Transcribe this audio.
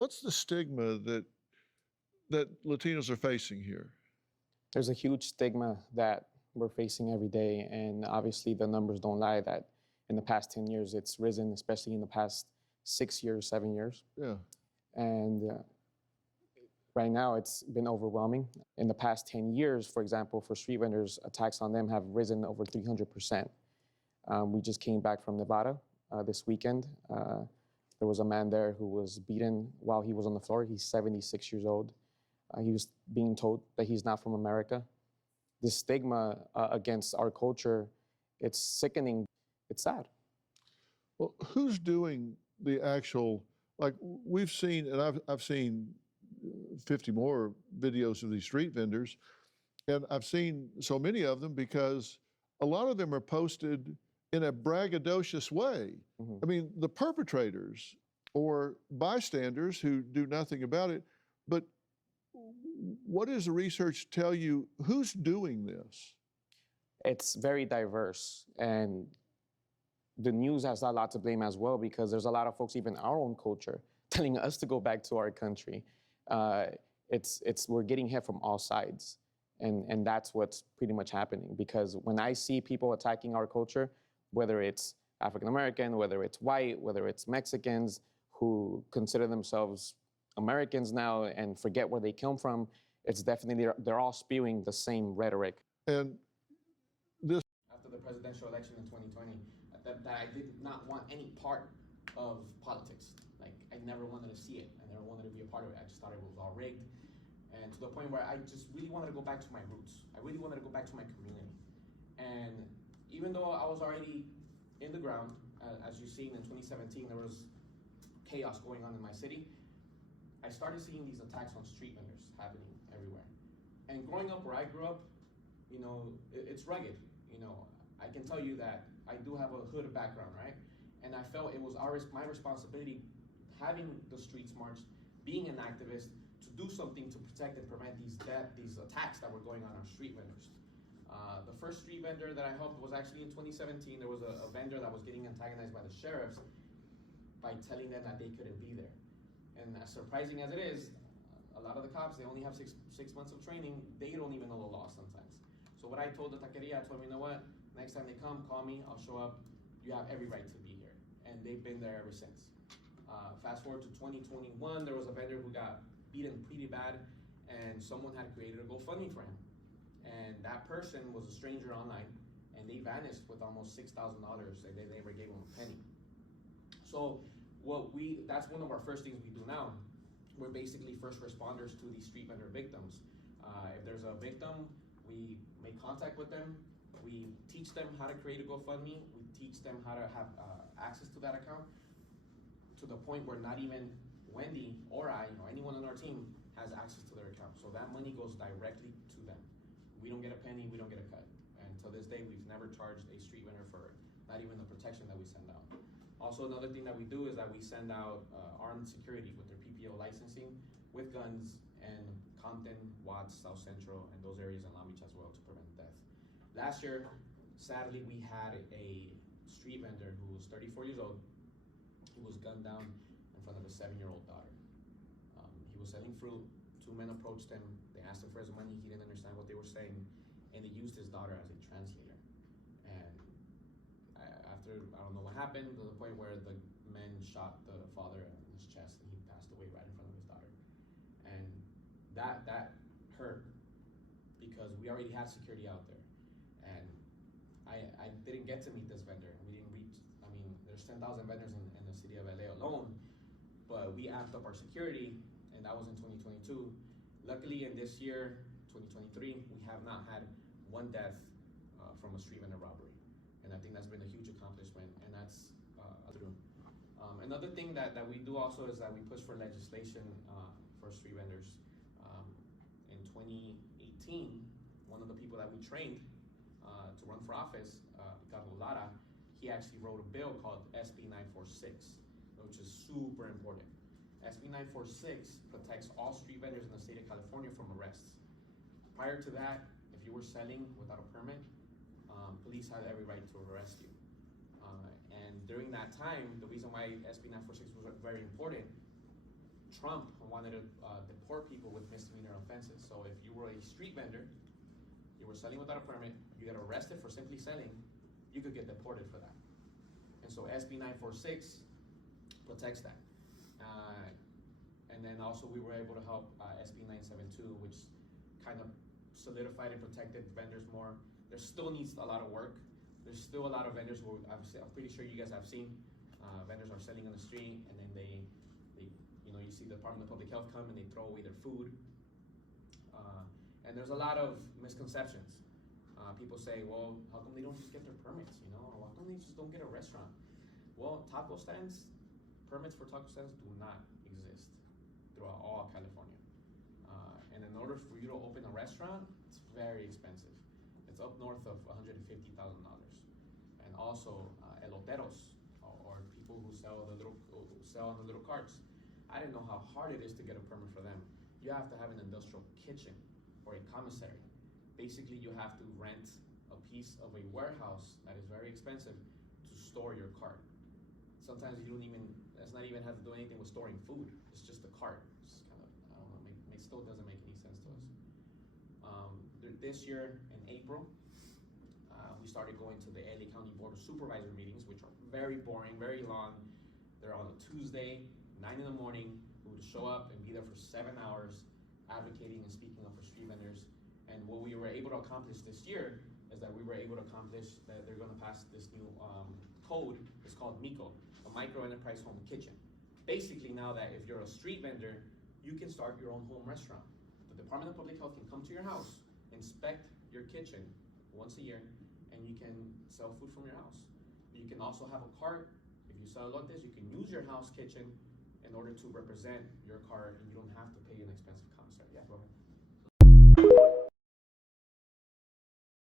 What's the stigma that Latinos are facing here? There's a huge stigma that we're facing every day, and obviously the numbers don't lie that in the past 10 years it's risen, especially in the past 6 years, 7 years. Yeah. And right now it's been overwhelming. In the past 10 years, for example, for street vendors, attacks on them have risen over 300%. We just came back from Nevada this weekend. There was a man there who was beaten while he was on the floor. He's 76 years old. He was being told that he's not from America. This stigma against our culture, it's sickening. It's sad. Well, who's doing the actual, like we've seen, and I've seen 50 more videos of these street vendors, and I've seen so many of them because a lot of them are posted in a braggadocious way. Mm-hmm. I mean, the perpetrators or bystanders who do nothing about it, but what does the research tell you? Who's doing this? It's very diverse, and the news has a lot to blame as well, because there's a lot of folks, even our own culture, telling us to go back to our country. We're getting hit from all sides, and that's what's pretty much happening. Because when I see people attacking our culture, whether it's African American, whether it's white, whether it's Mexicans who consider themselves Americans now and forget where they come from, it's definitely, they're all spewing the same rhetoric. And this, after the presidential election in 2020, that I did not want any part of politics. Like, I never wanted to see it. I never wanted to be a part of it. I just thought it was all rigged. And to the point where I just really wanted to go back to my roots. I really wanted to go back to my community. And even though I was already in the ground, as you've seen in 2017, there was chaos going on in my city, I started seeing these attacks on street vendors happening everywhere. And growing up where I grew up, you know, it's rugged. You know, I can tell you that I do have a hood background, right? And I felt it was my responsibility, having the streets march, being an activist, to do something to protect and prevent these attacks that were going on street vendors. The first street vendor that I helped was actually in 2017. There was a vendor that was getting antagonized by the sheriffs by telling them that they couldn't be there. And as surprising as it is, a lot of the cops, they only have six months of training. They don't even know the law sometimes. So what I told the taqueria, I told them, you know what? Next time they come, call me, I'll show up. You have every right to be here. And they've been there ever since. Fast forward to 2021, there was a vendor who got beaten pretty bad, and someone had created a GoFundMe for him. And that person was a stranger online, and they vanished with almost $6,000, and they never gave him a penny. So that's one of our first things we do now. We're basically first responders to these street vendor victims. If there's a victim, we make contact with them. We teach them how to create a GoFundMe. We teach them how to have access to that account, to the point where not even Wendy or I, or anyone on our team, has access to their account. So that money goes directly to them. We don't get a penny, we don't get a cut. And to this day, we've never charged a street vendor for not even the protection that we send out. Also, another thing that we do is that we send out armed security with their PPO licensing, with guns, and Compton, Watts, South Central, and those areas in Long Beach as well, to prevent death. Last year, sadly, we had a street vendor who was 34 years old. He was gunned down in front of a 7-year-old daughter. He was selling fruit. 2 men approached him. They asked him for his money. He didn't understand what they were saying, and they used his daughter as a translator. And after, I don't know what happened, to the point where the men shot the father in his chest, and he passed away right in front of his daughter. And that hurt, because we already had security out there. And I didn't get to meet this vendor. We didn't reach, I mean, there's 10,000 vendors in the city of LA alone, but we amped up our security, and that was in 2022. Luckily, in this year, 2023, we have not had one death from a street vendor robbery. And I think that's been a huge accomplishment, and that's through. Another thing that we do also is that we push for legislation for street vendors. In 2018, one of the people that we trained to run for office, Ricardo Lara, he actually wrote a bill called SB 946, which is super important. SB 946 protects all street vendors in the state of California from arrests. Prior to that, if you were selling without a permit, police had every right to arrest you. And during that time, the reason why SB 946 was very important, Trump wanted to deport people with misdemeanor offenses. So if you were a street vendor, you were selling without a permit, you get arrested for simply selling, you could get deported for that. And so SB 946 protects that. And then also we were able to help SB 972, which kind of solidified and protected vendors more. There still needs a lot of work. There's still a lot of vendors who I'm pretty sure you guys have seen. Vendors are selling on the street, and then they you see the Department of Public Health come and they throw away their food. And there's a lot of misconceptions. People say, well, how come they don't just get their permits, Or how come they just don't get a restaurant? Well, taco stands, permits for taco stands do not exist throughout all California. And in order for you to open a restaurant, it's very expensive. It's up north of $150,000. And also eloteros, or people who sell on the little carts. I didn't know how hard it is to get a permit for them. You have to have an industrial kitchen or a commissary. Basically, you have to rent a piece of a warehouse that is very expensive to store your cart. Sometimes that's not even have to do anything with storing food. It's just a cart. It's kind of, I don't know, still doesn't make any sense to us. This year in April, we started going to the LA County Board of Supervisor meetings, which are very boring, very long. They're on a Tuesday, 9 in the morning. We would show up and be there for 7 hours, advocating and speaking up for street vendors. And what we were able to accomplish this year is that we were able to accomplish that they're going to pass this new code. It's called MICO, a Micro Enterprise Home Kitchen. Basically, now that if you're a street vendor, you can start your own home restaurant. The Department of Public Health can come to your house, inspect your kitchen once a year, and you can sell food from your house. You can also have a cart. If you sell elotes, you can use your house kitchen in order to represent your cart, and you don't have to pay